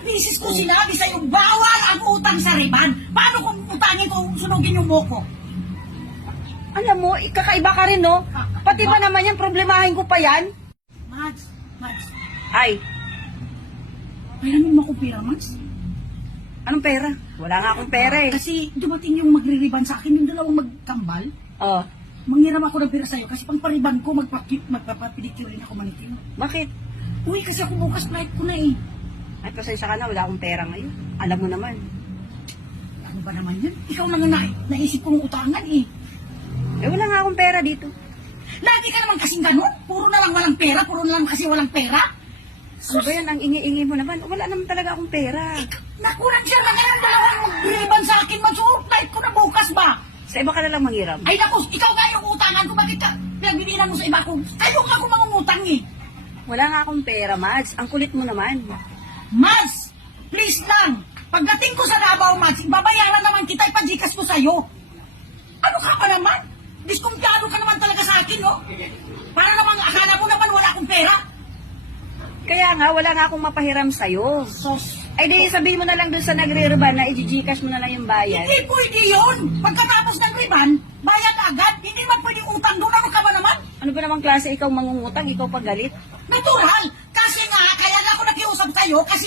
Ilang bisis ko sinabi sa'yo, bawal ang utang sa riban. Paano kung utangin ko, sunugin yung buko? Alam mo, kakaiba ka rin, no? Pati ba naman yan, problemahin ko pa yan? Mads, Ay, mayroon mo akong pera, Mads? anong pera? Wala nga akong pera eh. Kasi dumating yung magririban sa akin, yung dalawang magkambal. Oh, Manghiram ako ng pera sa'yo kasi pang pariban ko, magpapapidicure rin ako manitin. bakit? Uy, kasi ako bukas flight ko na eh. Ay, pasensya ka na, wala akong pera ngayon. Alam mo naman. Ano ba naman yan? Ikaw lang ang naisip kong utangan eh. Eh, wala nga akong pera dito. Lagi ka naman kasing ganun. Puro na lang walang pera, puro na lang kasi walang pera. Ano ba yan? Ang ingi-ingi mo naman. Wala naman talaga akong pera. Nakulang siya na ngayon dalawang magririban sa akin. Mag-suot flight ko na bukas ba? Sa iba ka na lang manghiram. Ay naku, ikaw nga yung utangan ko. Bakit ka pinagbibilan mo sa iba ko? Kayo nga ako mangungutang eh. Wala nga akong pera, Mads. Ang kulit mo naman. Mads, please lang. Pagdating ko sa Davao, Mads, babayaran naman kita, ipajikas ko sa'yo. Ano ka pa naman? Diskumpiyado ka naman talaga sa akin, no? Para naman, akala mo naman wala akong pera. Kaya nga, wala nga akong mapahiram sa'yo. Sos, Ay, di sabihin mo na lang dun sa nagre-reban na i-gcash mo na lang yung bayad. hindi pwede yun. Pagkatapos ng riban, bayad agad. Hindi naman pwede utang doon. Ano ka ba naman? Ano ba namang klase ikaw mangungutang, ikaw pagalit? Natural. Kasi nga, kaya nga ako nakiusap sa'yo kasi